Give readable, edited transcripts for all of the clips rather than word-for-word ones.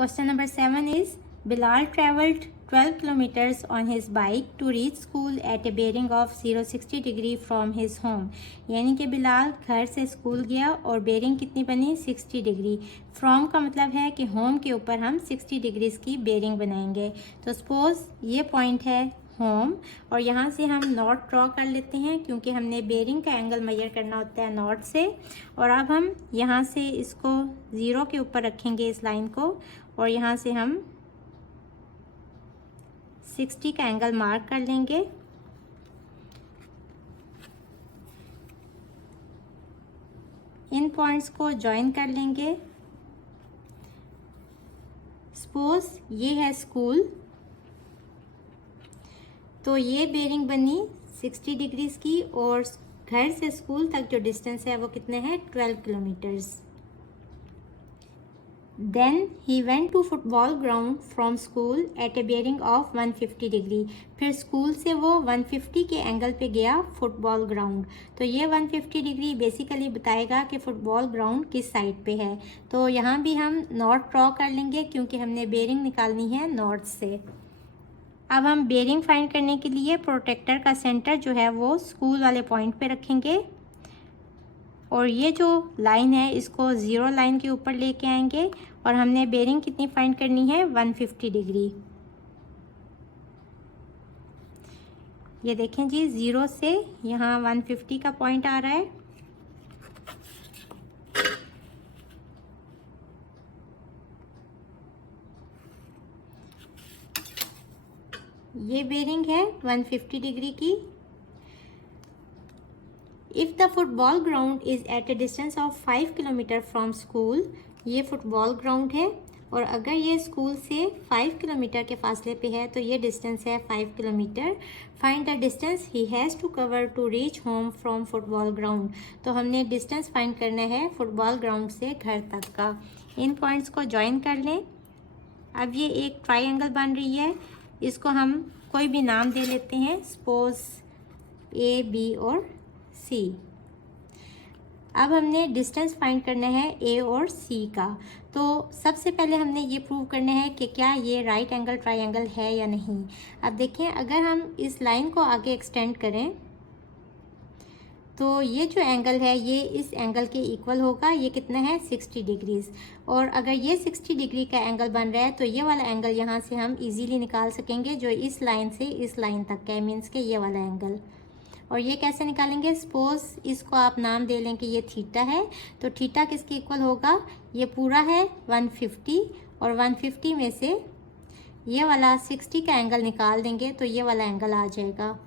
Question number 7 is Bilal traveled 12 kilometers on his bike to reach school at a bearing of 060 degree from his home. यानी कि बिलाल घर से school गया और bearing कितनी बनी 60 डिग्री. फ्रॉम का मतलब है कि होम के ऊपर हम 60 डिग्रीज की बेरिंग बनाएंगे. तो सपोज ये पॉइंट है होम और यहाँ से हम नॉर्थ ड्रॉ कर लेते हैं क्योंकि हमने बेरिंग का एंगल मेजर करना होता है नॉर्थ से. और अब हम यहाँ से इसको ज़ीरो के ऊपर रखेंगे इस लाइन को और यहाँ से हम 60 का एंगल मार्क कर लेंगे. इन पॉइंट्स को ज्वाइन कर लेंगे. सपोज ये है स्कूल, तो ये बेरिंग बनी 60 डिग्रीज की और घर से स्कूल तक जो डिस्टेंस है वो कितने हैं 12 kilometres. Then he went to football ground from school at a bearing of 150 degree. फिर स्कूल से वो 150 के एंगल पे गया फुटबॉल ग्राउंड. तो ये 150 डिग्री बेसिकली बताएगा कि फुटबॉल ग्राउंड किस साइड पे है. तो यहाँ भी हम नॉर्थ ड्रॉ कर लेंगे क्योंकि हमने बेरिंग निकालनी है नॉर्थ से. अब हम बेरिंग फाइंड करने के लिए प्रोटेक्टर का सेंटर जो है वो स्कूल वाले पॉइंट पे रखेंगे और ये जो लाइन है इसको ज़ीरो लाइन के ऊपर लेके आएंगे और हमने बेरिंग कितनी फाइंड करनी है 150 डिग्री. ये देखें जी ज़ीरो से यहाँ 150 का पॉइंट आ रहा है. ये बेरिंग है 150 डिग्री की. If the football ground is at a distance of 5 kilometer from school, ये फुटबॉल ग्राउंड है और अगर ये स्कूल से 5 किलोमीटर के फासले पे है तो ये डिस्टेंस है 5 kilometre. Find the distance he has to cover to reach home from football ground. तो हमने डिस्टेंस फाइंड करना है फुटबॉल ग्राउंड से घर तक का. इन पॉइंट्स को ज्वाइन कर लें. अब ये एक ट्राइंगल बन रही है, इसको हम कोई भी नाम दे लेते हैं, सपोज ए बी और सी. अब हमने डिस्टेंस फाइंड करना है ए और सी का. तो सबसे पहले हमने ये प्रूव करना है कि क्या ये राइट एंगल ट्राइंगल है या नहीं. अब देखें अगर हम इस लाइन को आगे एक्सटेंड करें तो ये जो एंगल है ये इस एंगल के इक्वल होगा. ये कितना है 60 डिग्रीज. और अगर ये 60 डिग्री का एंगल बन रहा है तो ये वाला एंगल यहाँ से हम इजीली निकाल सकेंगे जो इस लाइन से इस लाइन तक है, मीन्स के ये वाला एंगल. और ये कैसे निकालेंगे, सपोज इसको आप नाम दे लें कि ये थीटा है. तो थीटा किसके इक्वल होगा, ये पूरा है 150 और 150 में से ये वाला 60 का एंगल निकाल देंगे तो ये वाला एंगल आ जाएगा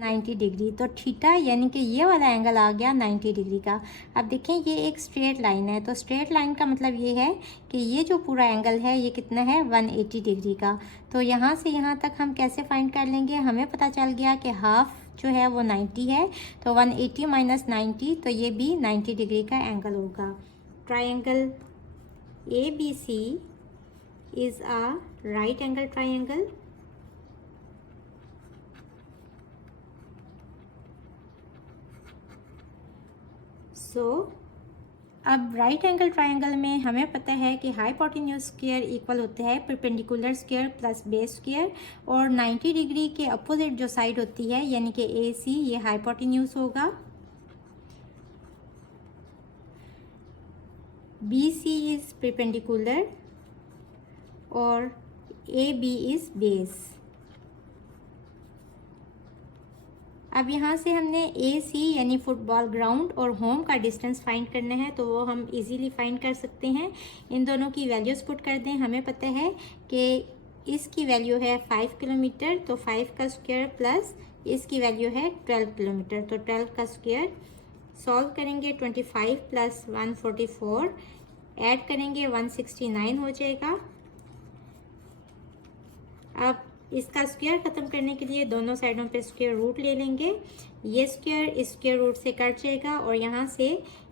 90 डिग्री. तो थीटा यानी कि ये वाला एंगल आ गया 90 डिग्री का. अब देखें ये एक स्ट्रेट लाइन है, तो स्ट्रेट लाइन का मतलब ये है कि ये जो पूरा एंगल है ये कितना है 180 डिग्री का. तो यहाँ से यहाँ तक हम कैसे फाइंड कर लेंगे, हमें पता चल गया कि हाफ जो है वो 90 है. तो 180 माइनस 90 तो ये भी 90 डिग्री का एंगल होगा. Triangle A B C is a right angle triangle. अब राइट एंगल ट्राइंगल में हमें पता है कि हाइपोटेन्यूज स्क्वायर इक्वल होते हैं perpendicular square plus base square. और 90 डिग्री के अपोजिट जो साइड होती है यानी कि ए सी ये हाइपोटेन्यूज होगा. बी सी इज परपेंडिकुलर और ए बी इज बेस. अब यहाँ से हमने ए सी यानी फुटबॉल ग्राउंड और होम का डिस्टेंस फाइंड करना है तो वो हम इजीली फाइंड कर सकते हैं. इन दोनों की वैल्यूज़ पुट कर दें. हमें पता है कि इसकी वैल्यू है 5 किलोमीटर तो 5 का स्क्वायर प्लस इसकी वैल्यू है 12 किलोमीटर तो 12 का स्क्वायर. सॉल्व करेंगे 25 प्लस 144 ऐड करेंगे 169 हो जाएगा. अब इसका स्क्वायर ख़त्म करने के लिए दोनों साइडों पे स्क्वायर रूट ले लेंगे. ये स्क्वायर इस स्क्वायर रूट से कट जाएगा और यहाँ से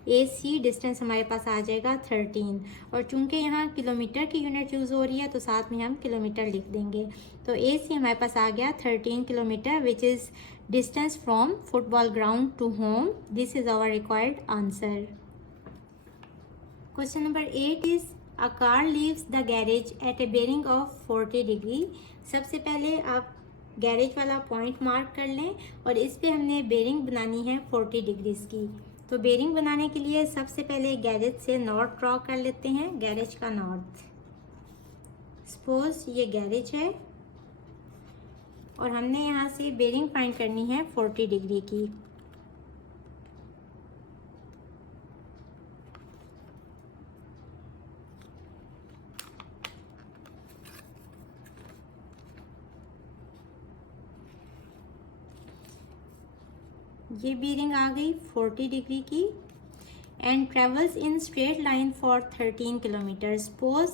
ए सी डिस्टेंस हमारे पास आ जाएगा 13. और चूंकि यहाँ किलोमीटर की यूनिट यूज़ हो रही है तो साथ में हम किलोमीटर लिख देंगे. तो ए सी हमारे पास आ गया 13 kilometre which is distance from football ground to home. This is our required answer. Question number 8 is a car leaves the garage at a bearing of 40 degree. सबसे पहले आप गैरेज वाला पॉइंट मार्क कर लें और इस पे हमने बेरिंग बनानी है 40 डिग्रीज की। तो बेरिंग बनाने के लिए सबसे पहले गैरेज से नॉर्थ ड्रॉ कर लेते हैं, गैरेज का नॉर्थ। सपोज ये गैरेज है और हमने यहाँ से बेरिंग फाइंड करनी है 40 डिग्री की। ये बेरिंग आ गई 40 डिग्री की and travels in straight line for 13 kilometre. Suppose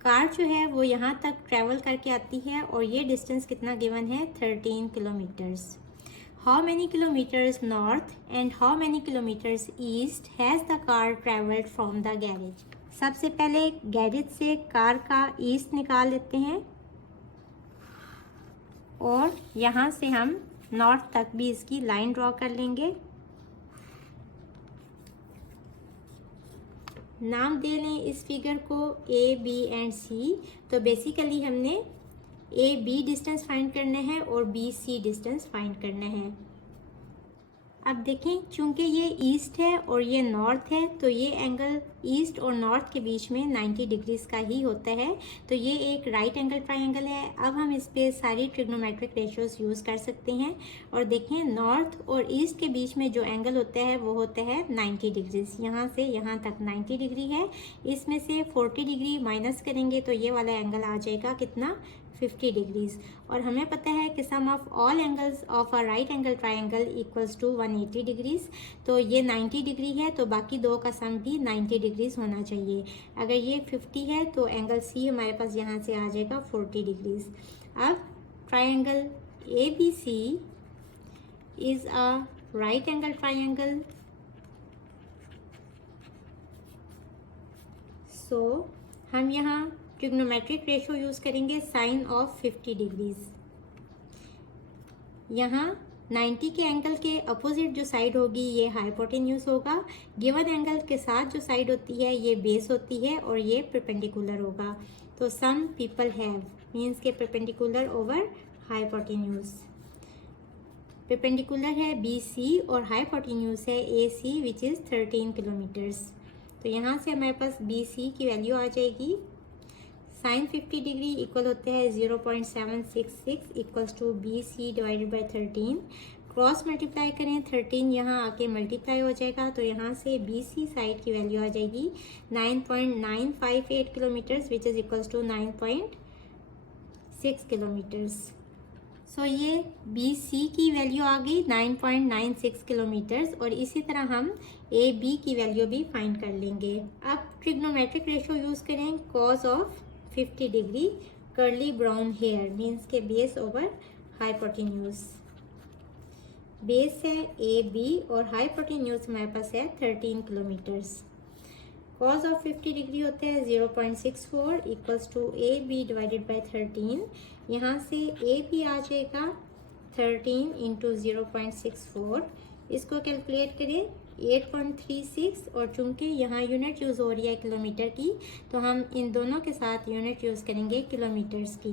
car जो है वो यहाँ तक ट्रेवल करके आती है और ये डिस्टेंस कितना गिवन है 13 kilometres. How many kilometres north and how many kilometres east has the car travelled from the garage. सबसे पहले गैरेज से कार का ईस्ट निकाल लेते हैं और यहाँ से हम नॉर्थ तक भी इसकी लाइन ड्रॉ कर लेंगे। नाम दे लें इस फिगर को ए, बी एंड सी। तो बेसिकली हमने ए बी डिस्टेंस फाइंड करना है और बी सी डिस्टेंस फाइंड करना है। अब देखें, चूंकि ये ईस्ट है और ये नॉर्थ है तो ये एंगल ईस्ट और नॉर्थ के बीच में 90 डिग्रीज का ही होता है। तो ये एक राइट एंगल ट्रायंगल है। अब हम इस पे सारी ट्रिग्नोमेट्रिक रेशियोज यूज़ कर सकते हैं और देखें नॉर्थ और ईस्ट के बीच में जो एंगल होता है वो होता है 90 डिग्रीज। यहाँ से यहाँ तक 90 डिग्री है, इसमें से 40 डिग्री माइनस करेंगे तो ये वाला एंगल आ जाएगा कितना 50 डिग्रीज। और हमें पता है कि sum of all angles of a right angle triangle equals to 180 degrees. तो ये 90 डिग्री है तो बाकी दो का सम भी 90 डिग्रीज होना चाहिए। अगर ये 50 है तो एंगल सी हमारे पास यहाँ से आ जाएगा 40 डिग्रीज। अब triangle A B C is a right angle triangle. So हम यहाँ ट्रिग्नोमेट्रिक रेशो यूज़ करेंगे साइन ऑफ 50 डिग्रीज। यहाँ 90 के एंगल के अपोजिट जो साइड होगी ये हाइपोटेन्यूज होगा। गिवन एंगल के साथ जो साइड होती है ये बेस होती है और ये परपेंडिकुलर होगा। तो सम पीपल हैव मीन्स के परपेंडिकुलर ओवर हाइपोटेन्यूज। परपेंडिकुलर है बी सी और हाइपोटेन्यूज है ए सी विच इज़ 13 किलोमीटर्स। तो यहाँ से हमारे पास बी सी की वैल्यू आ जाएगी। साइन 50 डिग्री इक्वल होते हैं 0.766 equals to B C divided by 13। Cross multiply करें 13 यहाँ आके मल्टीप्लाई हो जाएगा तो यहाँ से बी सी साइड की वैल्यू आ जाएगी 9.958 kilometres which is equals to 9.6 kilometres. So ये बी सी की वैल्यू आ गई 9.96 किलोमीटर्स और इसी तरह हम ए बी की वैल्यू भी फाइंड कर लेंगे। अब ट्रिग्नोमेट्रिक रेशो यूज़ करें cos of 50 degree curly brown hair means के बेस ओवर हाइपोटेन्यूज। बेस है ए बी और हाइपोटेन्यूज हमारे पास है 13 किलोमीटर्स। कॉस ऑफ 50 डिग्री होते हैं 0.64 equals to A B divided by 13। यहाँ से ए बी आ जाएगा 13 इंटू 0.64। इसको कैलकुलेट करें 8.36 और चूंकि यहाँ यूनिट यूज़ हो रही है किलोमीटर की तो हम इन दोनों के साथ यूनिट यूज़ करेंगे किलोमीटर्स की।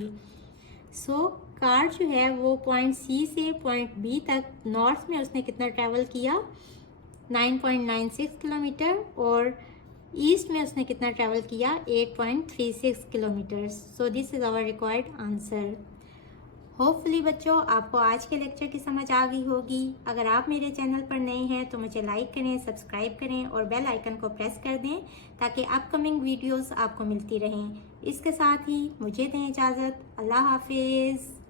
सो कार जो है वो पॉइंट सी से पॉइंट बी तक नॉर्थ में उसने कितना ट्रैवल किया 9.96 किलोमीटर और ईस्ट में उसने कितना ट्रैवल किया 8.36 kilometre. So this is our required answer. Hopefully बच्चों आपको आज के लेक्चर की समझ आ गई होगी। अगर आप मेरे चैनल पर नए हैं तो मुझे लाइक करें, सब्सक्राइब करें और बेल आइकन को प्रेस कर दें ताकि अपकमिंग वीडियोस आपको मिलती रहें। इसके साथ ही मुझे दें इजाज़त। अल्लाह हाफिज़।